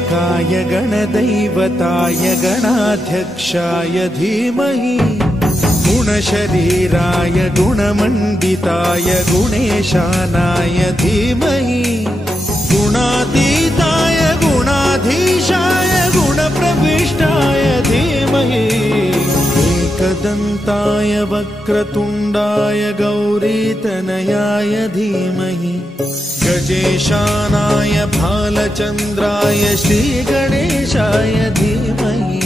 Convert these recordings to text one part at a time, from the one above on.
गणनायकाय गणदैवताय गणाध्यक्षाय धीमहि गुणशरीराय गुणमण्डिताय गुणेशानाय धीमहि गुणातीताय गुणाधीशाय गुणप्रविष्टाय धीमहि एकदन्ताय वक्रतुण्डाय गौरीतनयाय धीमहि गजेशानाय भालचन्द्राय श्रीगणेशाय धीमहि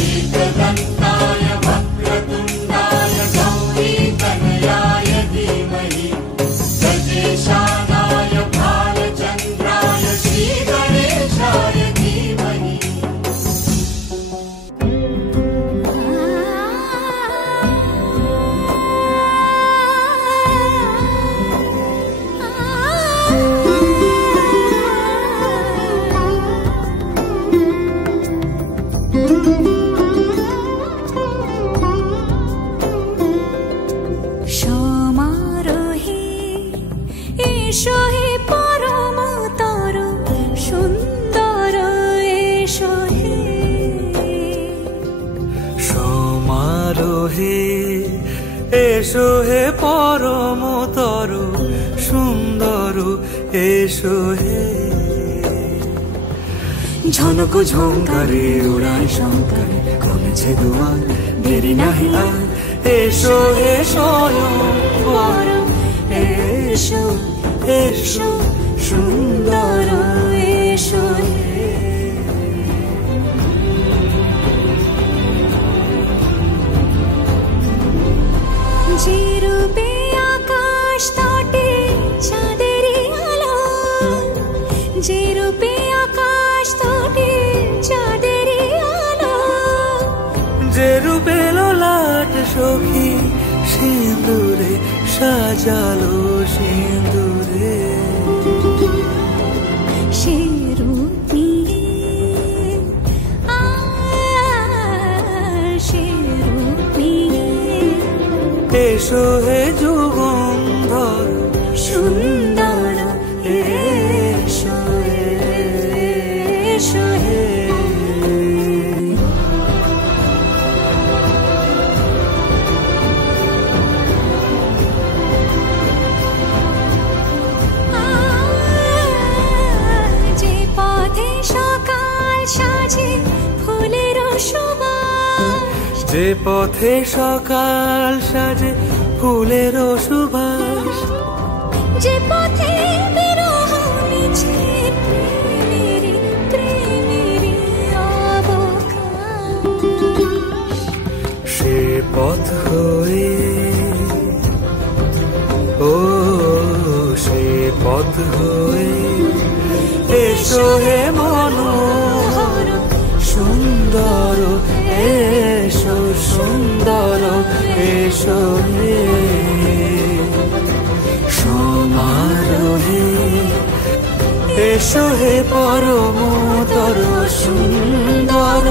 एकदन्ताय वक्रतुण्डाय गौरीतनयाय धीमहि गजेशानाय भालचन्द्राय श्रीगणेशाय धीमहि এসো হে পরমতর সুন্দর এসো হে ঝনক ঝঙ্কারে উড়ায় শঙ্কারে খুলেছে দুয়ার দেরি নাহি আর এসো হে স্বয়ং পরম এসো এসো সুন্দর এসো হে যে রূপে আকাশ তটে চাঁদেরই আলো যে রূপে আকাশ তটে চাঁদেরই আলো যে রূপে ললাট সখী সিঁদুরে সাজালো সিঁদুরে সে রূপ নিয়ে সে রূপ নিয়ে এসো হে যুগন্ধর সুন্দর এসো এসো হে যে পথে সকাল সাজে ফুলের সুবাস যে পথে সকাল সাজে ফুলের সুবাস যে পথে বিরহ মিছে প্রেমেরই প্রেমেরই অবকাশ সে পথ হয়ে ও সে পথ হয়ে এসো হে মনোহর সুন্দর এসো সুন্দর এসো হে সমারোহে এসো হে পরমতর সুন্দর